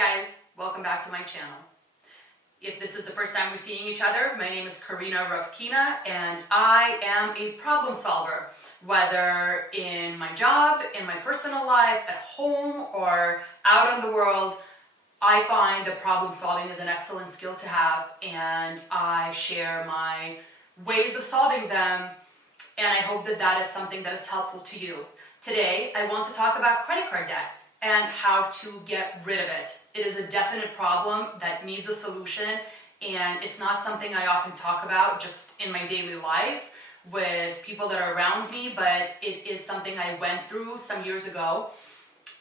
guys, welcome back to my channel. If this is the first time we're seeing each other, my name is Karina Ravkina and I am a problem solver, whether in my job, in my personal life, at home, or out in the world. I find that problem solving is an excellent skill to have, and I share my ways of solving them, and I hope that that is something that is helpful to you. Today, I want to talk about credit card debt and how to get rid of it. It is a definite problem that needs a solution, and it's not something I often talk about just in my daily life with people that are around me, but it is something I went through some years ago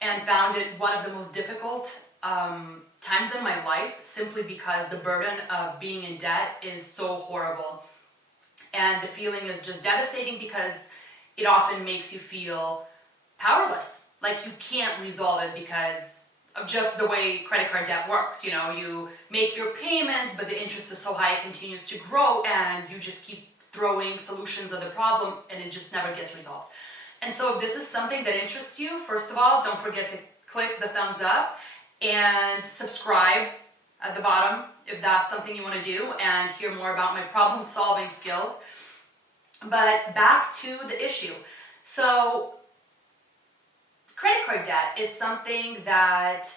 and found it one of the most difficult times in my life, simply because the burden of being in debt is so horrible. And the feeling is just devastating because it often makes you feel powerless. Like you can't resolve it because of just the way credit card debt works. You know, you make your payments, but the interest is so high it continues to grow, and you just keep throwing solutions of the problem and it just never gets resolved. And so if this is something that interests you, first of all, don't forget to click the thumbs up and subscribe at the bottom if that's something you want to do and hear more about my problem solving skills. But back to the issue. So credit card debt is something that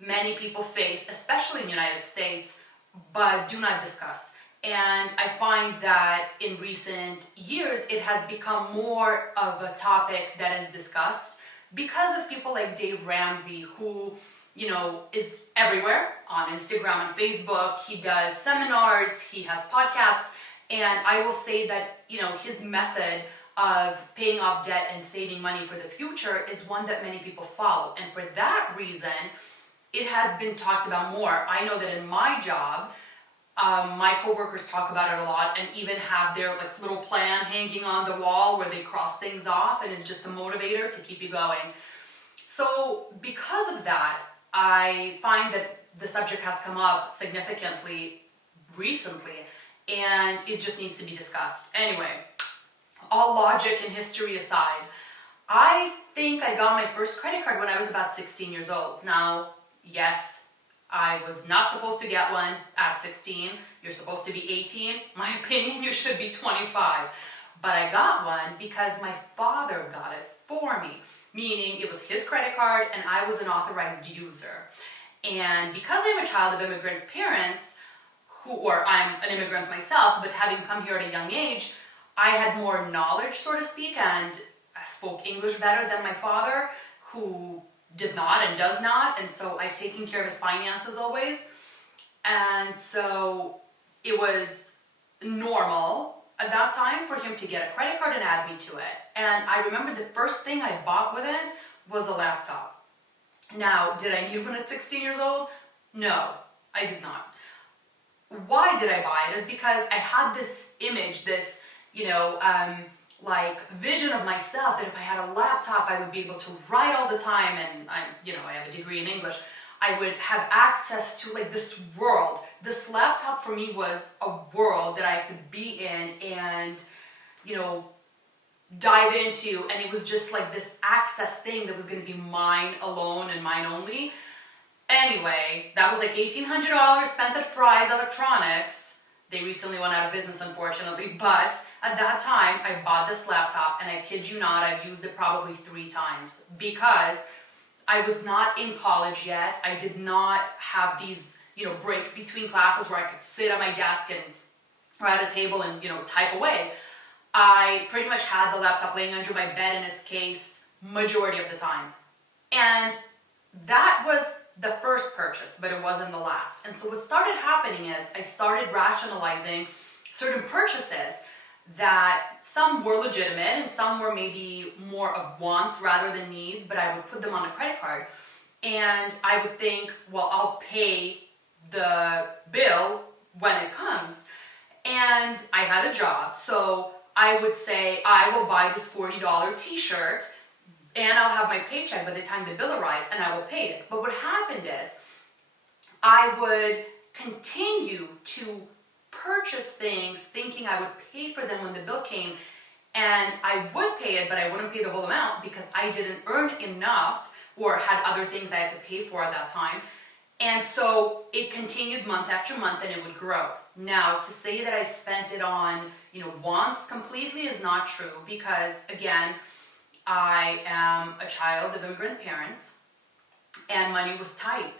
many people face, especially in the United States, but do not discuss. And I find that in recent years, it has become more of a topic that is discussed because of people like Dave Ramsey, who, you know, is everywhere on Instagram and Facebook. He does seminars, he has podcasts, and I will say that, you know, his method of paying off debt and saving money for the future is one that many people follow. And for that reason, it has been talked about more. I know that in my job, my coworkers talk about it a lot and even have their like little plan hanging on the wall where they cross things off, and it's just a motivator to keep you going. So because of that, I find that the subject has come up significantly recently, and it just needs to be discussed. Anyway, all logic and history aside, I think I got my first credit card when I was about 16 years old. Now, yes, I was not supposed to get one at 16. You're supposed to be 18. My opinion, you should be 25. But I got one because my father got it for me, meaning it was his credit card and I was an authorized user. And because I'm a child of immigrant parents, or I'm an immigrant myself, but having come here at a young age, I had more knowledge, so to speak, and I spoke English better than my father, who did not and does not, and so I've taken care of his finances always. And so it was normal at that time for him to get a credit card and add me to it. And I remember the first thing I bought with it was a laptop. Now, did I need one at 16 years old? No, I did not. Why did I buy it? Is because I had this image, this, like vision of myself that if I had a laptop, I would be able to write all the time, and I have a degree in English. I would have access to like this world. This laptop for me was a world that I could be in and, dive into, and it was just like this access thing that was going to be mine alone and mine only. Anyway, that was like $1,800 spent at Fry's Electronics. They recently went out of business, unfortunately, but at that time, I bought this laptop, and I kid you not, I've used it probably 3 times because I was not in college yet. I did not have these, breaks between classes where I could sit at my desk and or at a table and, type away. I pretty much had the laptop laying under my bed in its case majority of the time. And that was the first purchase, but it wasn't the last. And so what started happening is I started rationalizing certain purchases that some were legitimate and some were maybe more of wants rather than needs, but I would put them on a credit card. And I would think, well, I'll pay the bill when it comes. And I had a job, so I would say, I will buy this $40 t-shirt and I'll have my paycheck by the time the bill arrives and I will pay it. But what happened is I would continue to purchase things thinking I would pay for them when the bill came, and I would pay it, but I wouldn't pay the whole amount because I didn't earn enough or had other things I had to pay for at that time. And so it continued month after month and it would grow. Now, to say that I spent it on, wants completely is not true because, again, I am a child of immigrant parents and money was tight.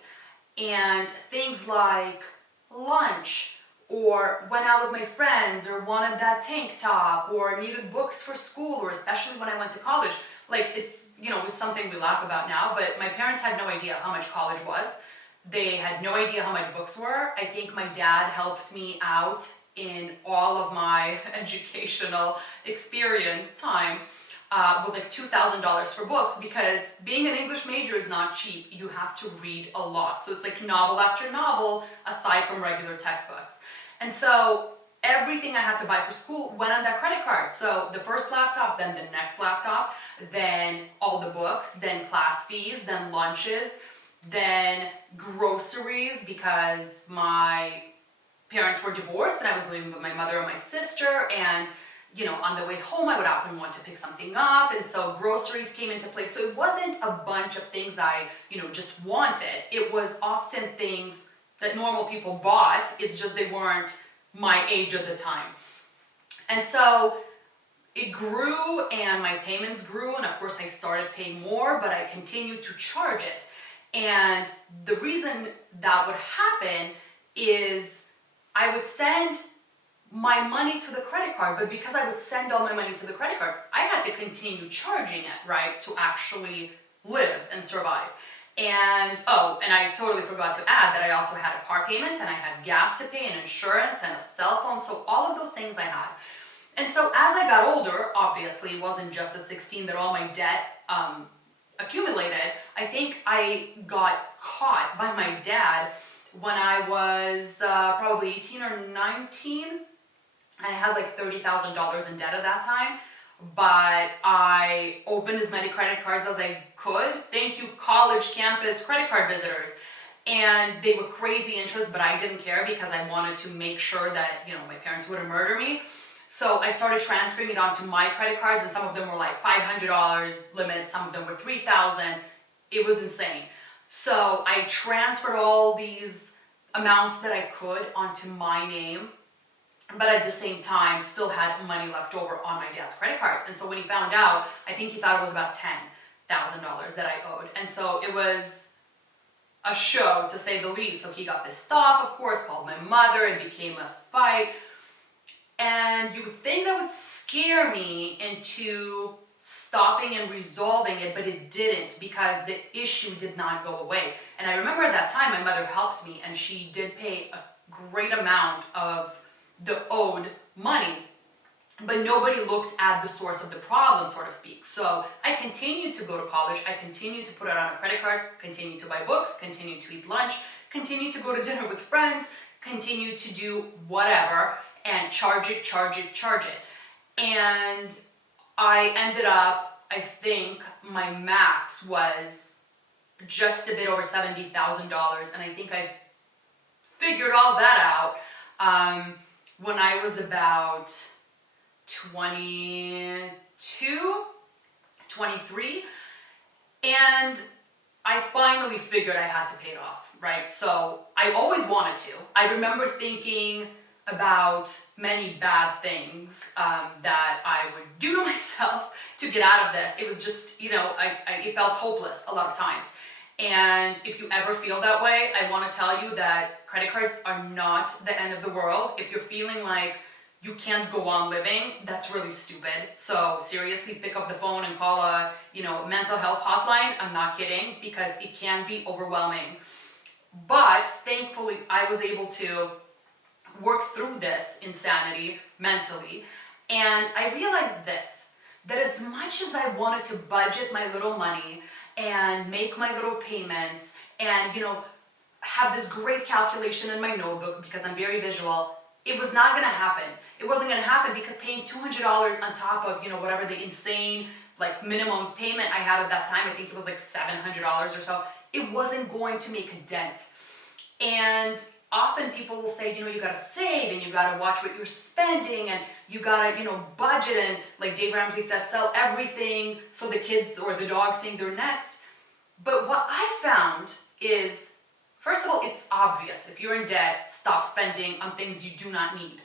And things like lunch or went out with my friends or wanted that tank top or needed books for school, or especially when I went to college, like it's something we laugh about now, but my parents had no idea how much college was. They had no idea how much books were. I think my dad helped me out in all of my educational experience time with like $2,000 for books, because being an English major is not cheap. You have to read a lot. So it's like novel after novel aside from regular textbooks. And so everything I had to buy for school went on that credit card. So the first laptop, then the next laptop, then all the books, then class fees, then lunches, then groceries, because my parents were divorced and I was living with my mother and my sister, and on the way home I would often want to pick something up, and so groceries came into play. So it wasn't a bunch of things I just wanted. It was often things that normal people bought, it's just they weren't my age at the time. And so it grew and my payments grew, and of course I started paying more, but I continued to charge it. And the reason that would happen is I would send my money to the credit card, but because I would send all my money to the credit card, I had to continue charging it, right, to actually live and survive. And I totally forgot to add that I also had a car payment, and I had gas to pay, and insurance, and a cell phone, so all of those things I had. And so as I got older, obviously it wasn't just at 16 that all my debt accumulated. I think I got caught by my dad when I was probably 18 or 19. I had like $30,000 in debt at that time, but I opened as many credit cards as I could. Thank you, college campus credit card visitors. And they were crazy interest, but I didn't care because I wanted to make sure that, my parents wouldn't murder me. So I started transferring it onto my credit cards, and some of them were like $500 limit, some of them were $3,000. It was insane. So I transferred all these amounts that I could onto my name, but at the same time still had money left over on my dad's credit cards. And so when he found out, I think he thought it was about $10,000 that I owed. And so it was a show, to say the least. So he got pissed off, of course, called my mother, it became a fight. And you would think that would scare me into stopping and resolving it, but it didn't, because the issue did not go away. And I remember at that time my mother helped me, and she did pay a great amount of the owed money, but nobody looked at the source of the problem, so to speak. So I continued to go to college, I continued to put it on a credit card, continued to buy books, continued to eat lunch, continued to go to dinner with friends, continued to do whatever, and charge it. And I ended up, I think my max was just a bit over $70,000, and I think I figured all that out when I was about 22, 23, and I finally figured I had to pay it off, right? So I always wanted to. I remember thinking about many bad things that I would do to myself to get out of this. It was just, it felt hopeless a lot of times. And if you ever feel that way, I want to tell you that credit cards are not the end of the world. If you're feeling like you can't go on living, that's really stupid. So seriously, pick up the phone and call a, mental health hotline. I'm not kidding, because it can be overwhelming. But thankfully, I was able to work through this insanity mentally. And I realized this, that as much as I wanted to budget my little money and make my little payments and, have this great calculation in my notebook because I'm very visual, it was not going to happen. It wasn't going to happen because paying $200 on top of, whatever the insane, minimum payment I had at that time, I think it was like $700 or so, it wasn't going to make a dent. And often people will say, you gotta save and you gotta watch what you're spending and you gotta, budget, and like Dave Ramsey says, sell everything so the kids or the dog think they're next. But what I found is First of all, it's obvious. If you're in debt, stop spending on things you do not need.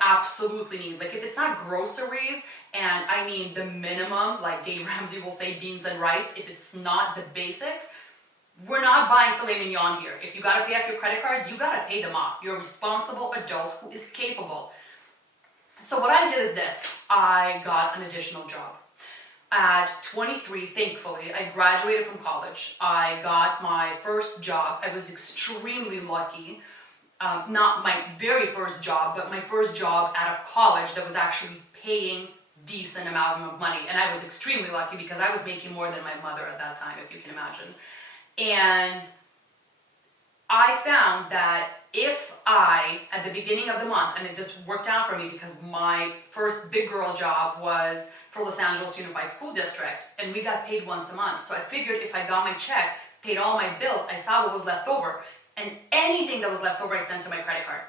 Absolutely need. Like if it's not groceries, and I mean the minimum, like Dave Ramsey will say beans and rice, if it's not the basics, we're not buying filet mignon here. If you gotta pay off your credit cards, you gotta pay them off. You're a responsible adult who is capable. So what I did is this. I got an additional job. At 23, thankfully, I graduated from college. I got my first job. I was extremely lucky. Not my very first job, but my first job out of college that was actually paying decent amount of money. And I was extremely lucky because I was making more than my mother at that time, if you can imagine. And I found that if I, at the beginning of the month, and this worked out for me because my first big girl job was for Los Angeles Unified School District, and we got paid once a month. So I figured if I got my check, paid all my bills, I saw what was left over, and anything that was left over I sent to my credit card.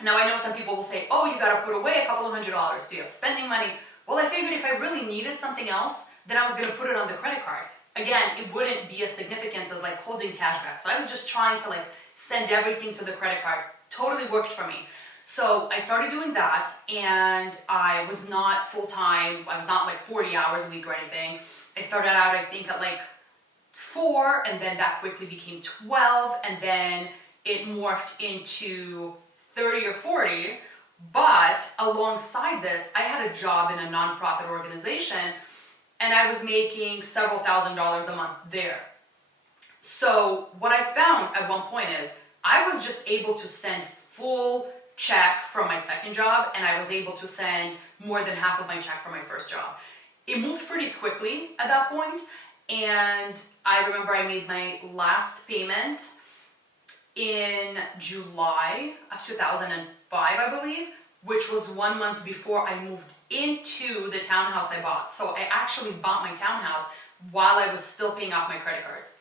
Now I know some people will say, oh, you gotta put away a couple of $100, so you have spending money. Well, I figured if I really needed something else, then I was gonna put it on the credit card. Again, it wouldn't be as significant as like holding cash back. So I was just trying to like send everything to the credit card. Totally worked for me. So I started doing that, and I was not full-time. I was not like 40 hours a week or anything. I started out, I think, at like 4, and then that quickly became 12, and then it morphed into 30 or 40. But alongside this, I had a job in a nonprofit organization, and I was making several $1,000s a month there. So what I found at one point is I was just able to send full check from my second job, and I was able to send more than half of my check from my first job. It moves pretty quickly at that point, and I remember I made my last payment in July of 2005, I believe, which was 1 month before I moved into the townhouse I bought. So I actually bought my townhouse while I was still paying off my credit cards.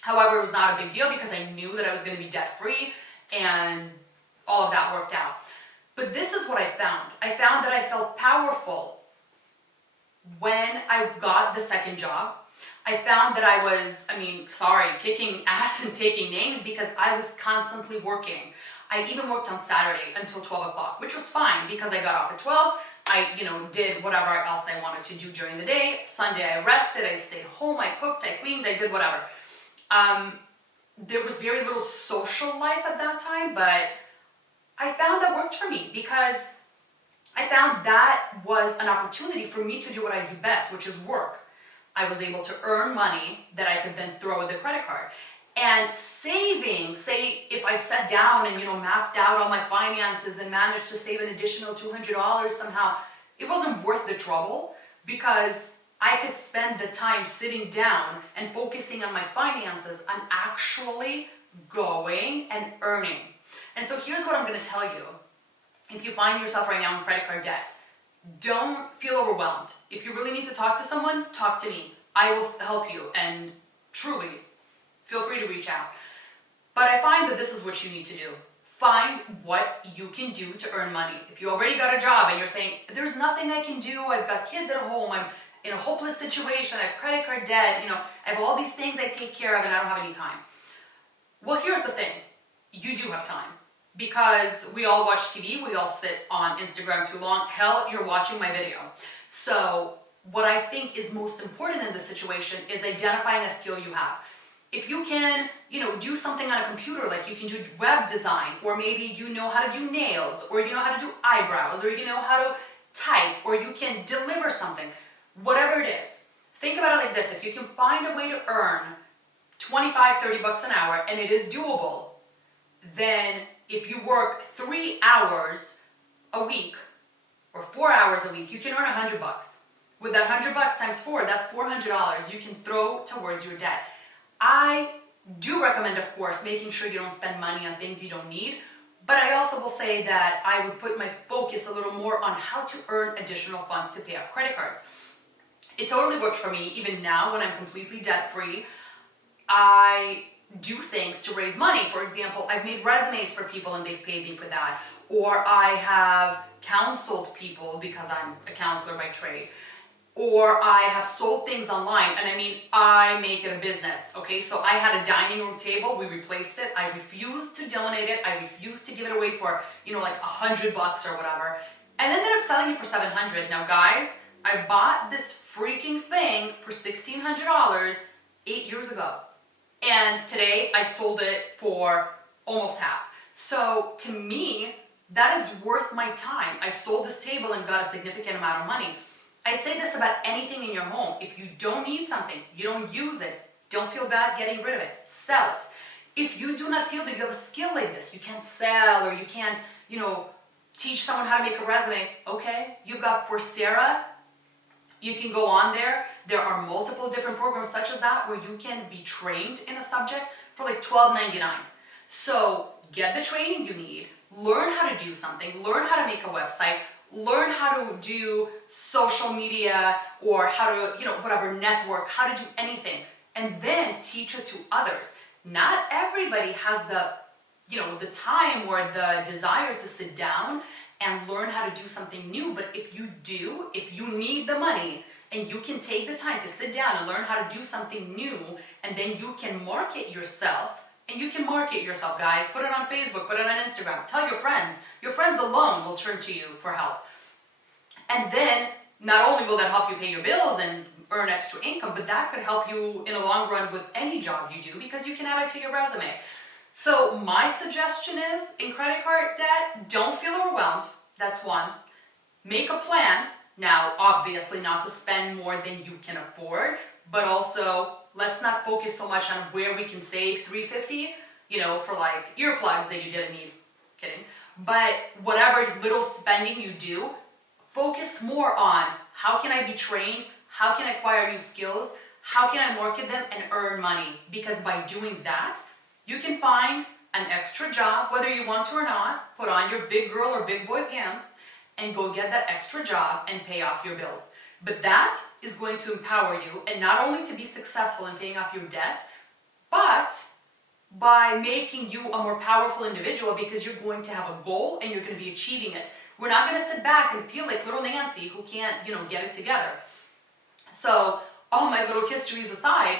However, it was not a big deal because I knew that I was going to be debt-free, and all of that worked out. But this is what I found. I found that I felt powerful when I got the second job. I found that I was, kicking ass and taking names because I was constantly working. I even worked on Saturday until 12 o'clock, which was fine because I got off at 12. I, did whatever else I wanted to do during the day. Sunday I rested, I stayed home, I cooked, I cleaned, I did whatever. There was very little social life at that time, but I found that worked for me because I found that was an opportunity for me to do what I do best, which is work. I was able to earn money that I could then throw at the credit card. And saving, say if I sat down and mapped out all my finances and managed to save an additional $200 somehow, it wasn't worth the trouble because I could spend the time sitting down and focusing on my finances on actually going and earning. And so here's what I'm going to tell you. If you find yourself right now in credit card debt, don't feel overwhelmed. If you really need to talk to someone, talk to me. I will help you, and truly, feel free to reach out. But I find that this is what you need to do. Find what you can do to earn money. If you already got a job and you're saying, there's nothing I can do, I've got kids at home, I'm in a hopeless situation, I have credit card debt, I have all these things I take care of and I don't have any time. Well, here's the thing. You do have time. Because we all watch TV, we all sit on Instagram too long. Hell, you're watching my video. So what I think is most important in this situation is identifying a skill you have. If you can, do something on a computer, like you can do web design, or maybe you know how to do nails, or you know how to do eyebrows, or you know how to type, or you can deliver something, whatever it is. Think about it like this. If you can find a way to earn 25, 30 bucks an hour, and it is doable, then if you work 3 hours a week or 4 hours a week, you can earn 100 bucks. With that 100 bucks times 4, that's $400 you can throw towards your debt. I do recommend, of course, making sure you don't spend money on things you don't need, but I also will say that I would put my focus a little more on how to earn additional funds to pay off credit cards. It totally worked for me. Even now, when I'm completely debt-free, I do things to raise money. For example, I've made resumes for people and they've paid me for that. Or I have counseled people because I'm a counselor by trade. or I have sold things online, and I mean, I make it a business, okay? So I had a dining room table, we replaced it, I refused to donate it, I refused to give it away for, like $100 or whatever, and ended up selling it for $700. Now guys, I bought this freaking thing for $1,600 8 years ago. And today I sold it for almost half. So to me, that is worth my time. I sold this table and got a significant amount of money. I say this about anything in your home. If you don't need something, you don't use it, don't feel bad getting rid of it, sell it. If you do not feel that you have a skill like this, you can't sell or you can't, teach someone how to make a resume, okay? You've got Coursera. You can go on there. There are multiple different programs such as that where you can be trained in a subject for like $12.99. So get the training you need, learn how to do something, learn how to make a website, learn how to do social media or how to, whatever, network, how to do anything, and then teach it to others. Not everybody has the time or the desire to sit down and learn how to do something new. But if you do, if you need the money and you can take the time to sit down and learn how to do something new, and then you can market yourself, and you can market yourself, guys. Put it on Facebook, put it on Instagram, tell your friends. Your friends alone will turn to you for help. And then not only will that help you pay your bills and earn extra income, but that could help you in the long run with any job you do because you can add it to your resume. So my suggestion is, in credit card debt, don't feel overwhelmed. That's one. Make a plan. Now, obviously not to spend more than you can afford, but also let's not focus so much on where we can save $350, for like earplugs that you didn't need. Kidding. But whatever little spending you do, focus more on how can I be trained, how can I acquire new skills, how can I market them and earn money? Because by doing that, you can find an extra job, whether you want to or not, put on your big girl or big boy pants and go get that extra job and pay off your bills. But that is going to empower you, and not only to be successful in paying off your debt, but by making you a more powerful individual because you're going to have a goal and you're going to be achieving it. We're not going to sit back and feel like little Nancy who can't, get it together. So all my little histories aside,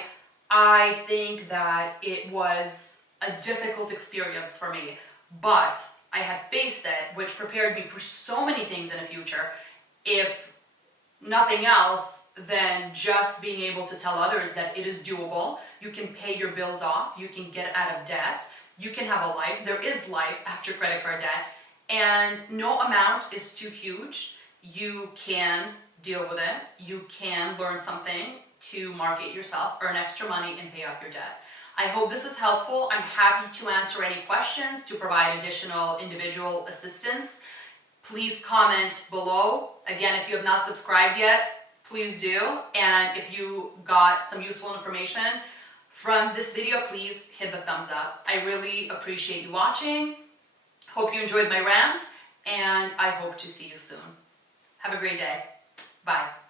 I think that it was a difficult experience for me, but I had faced it, which prepared me for so many things in the future. If nothing else than just being able to tell others that it is doable, you can pay your bills off, you can get out of debt, you can have a life, there is life after credit card debt, and no amount is too huge. You can deal with it, you can learn something to market yourself, earn extra money, and pay off your debt. I hope this is helpful. I'm happy to answer any questions, to provide additional individual assistance. Please comment below. Again, if you have not subscribed yet, please do. And if you got some useful information from this video, please hit the thumbs up. I really appreciate you watching. Hope you enjoyed my rant, and I hope to see you soon. Have a great day. Bye.